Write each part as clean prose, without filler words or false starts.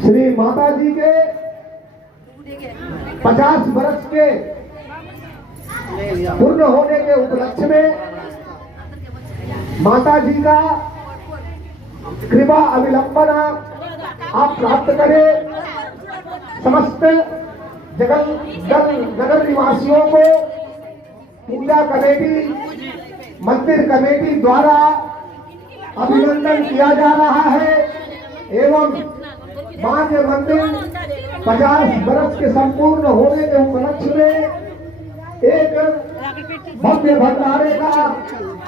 श्री माता जी के 50 वर्ष के पूर्ण होने के उपलक्ष्य में माता जी का कृपा अविलंबना आप प्राप्त करें। समस्त नगर निवासियों को पूजा कमेटी मंदिर कमेटी द्वारा अभिनंदन किया जा रहा है एवं मान्य मंदिर 50 वर्ष के संपूर्ण होने के उपलक्ष्य में एक भव्य भंडारे का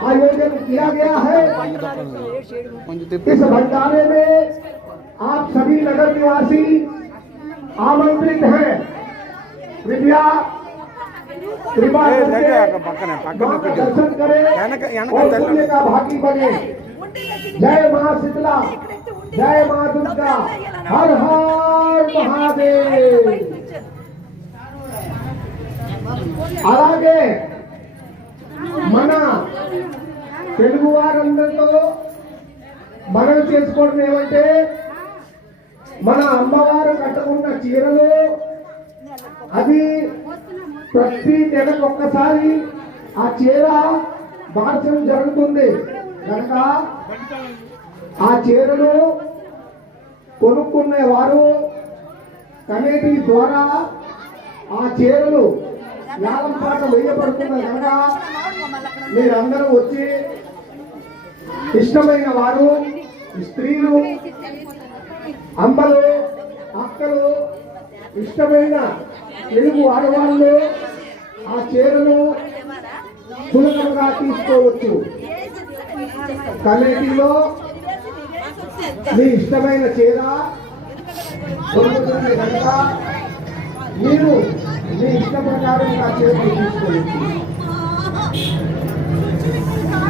आयोजन किया गया है। इस भंडारे में आप सभी नगर निवासी आमंत्रित हैं। कृपया दर्शन करें और पुण्य का भागी बने। जय मां शीतला, जय मां दुर्गा, हर हर महादेव। అలాగే మన తెలుగు వారందరితో మనం చేసుకోవడం ఏమంటే మన అమ్మవారు కట్టుకున్న చీరలు అది ప్రతి నెలకు ఒక్కసారి ఆ చీర మార్చడం జరుగుతుంది కనుక ఆ చీరలు కొనుక్కునే వారు కమిటీ ద్వారా ఆ చీరలు యాలం పాట వేయబడుతున్నది కనుక మీరందరూ వచ్చి ఇష్టమైన వారు స్త్రీలు అమ్మలు అక్కలు ఇష్టమైన తెలుగు ఆడవాళ్ళు ఆ చీరలు సులభంగా తీసుకోవచ్చు। కమిటీలో మీ ఇష్టమైన చీర దొరుకుతుంది కనుక మీరు మీ ఇష్ట ప్రకారం ఆ చీరలు తీసుకోవచ్చు।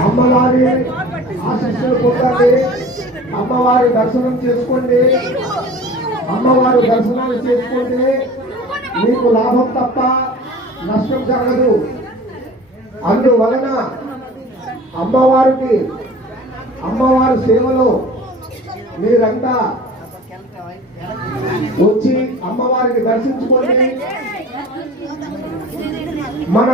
అమ్మవారి ఆశీస్సులు పొందండి, అమ్మవారి దర్శనం చేసుకోండి। అమ్మవారి దర్శనాలు చేసుకుంటే మీకు లాభం తప్ప నష్టం జరగదు। అందువలన అమ్మవారి సేవలో మీరంతా వచ్చి అమ్మవారికి దర్శించుకోండి। మన